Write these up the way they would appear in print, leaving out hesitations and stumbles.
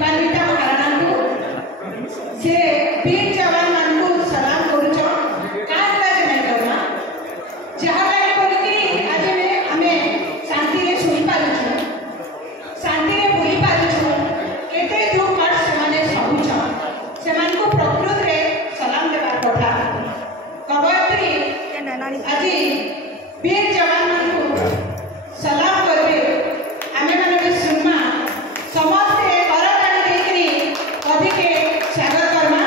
दीपान्विता महाराणा को से वीर जवान मान को सलाम करूछ काहे लागे नहीं करना जहाँ लागे बोलकि आज हमें शांति रे सुई पारुछ शांति रे बोली पारुछ केते दुख कष्ट से सहूछ से को प्रकृति रे सलाम देवा कथा कवयत्री आज वीर जवान मान को सलाम करबे आमे माने भी सुनमा समस्ते कर काढी देकरी अधिके स्वागत करमा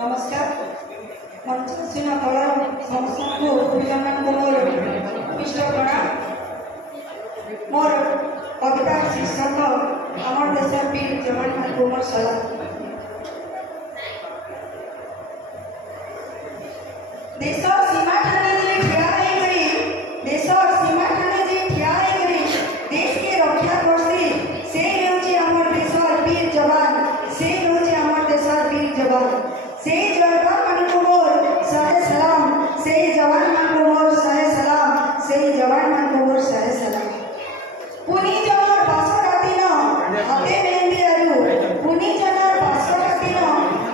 नमस्कार मंचसीन कला संस्था को मोर इष्ट प्रणाम मोर कविता शीर्षक आमर देश वीर जवान मान को मोर सलाम देश सीमा ठाने जे ठिया करी देश सीमा ठाने जे ठिया करी देश के रक्षा करसी से हेउची आमर देश वीर जवान से हेउची आमर देश वीर जवान से जवान मान को मोर सहे सलाम से जवान मान को मोर सहे सलाम से जवान मान को मोर सहे सलाम पुनी जनर बासराती न हाथे मेहंदी आलू पुनी जनर बासराती न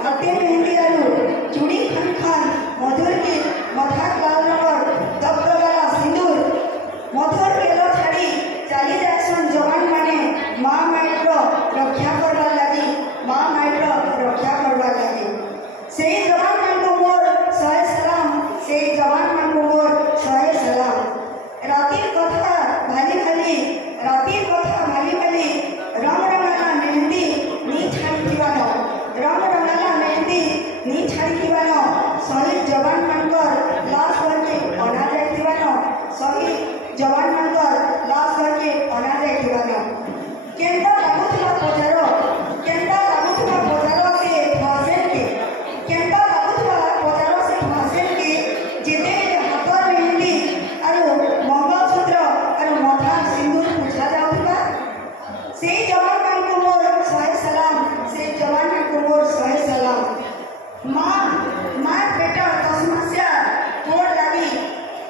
हाथे मेहंदी आलू चूड़ी खन खान मधुर के मथा लाल नगर दबदबाला सिंदूर मधुर केलो छाड़ी चाली जासन जवान माने मां माइट्र रक्षा करवा लागी मां माइट्र रक्षा करवा लागी से जवान मान को मोर सहे सलाम से जवान मान को मोर सहे सलाम रातिर कथा भाली भाली रातिर कथा भाली भाली रंग रंगाला मेहंदी नी छाड़ी दिवानो रंग रंगाला मेहंदी नी छाड़ी दिवानो शहीद जवान मानकर लाश करके अना जाए दिवानो शहीद जवान मानकर लाश करके अना जाए दिवानो केंद्र लागुथुवा बजार से फासेल के केंद्र लागुथुवा बजार से फासेल के जेते हाथर मेहंदी आरो मंगलसूत्र आरो मथा सिंदूर पूछा जाउथबा से जवान मान को मोर सहे सलाम से जवान मान को मोर सहे सलाम मां पेटा 10 समस्या कोड लागी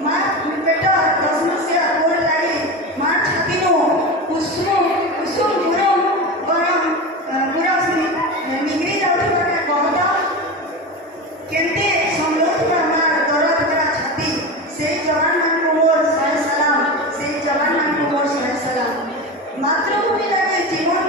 मां पेटा 10 समस्या कोड लागी मां छाती नो कुसुम गरम पूरा निगरी जाउथबा कहता केंते संलोचना मार दरद मेरा छाती से जवान मान को मोर सहे सलाम से जवान मान को मोर सहे सलाम मातृभूमि लागे जीवन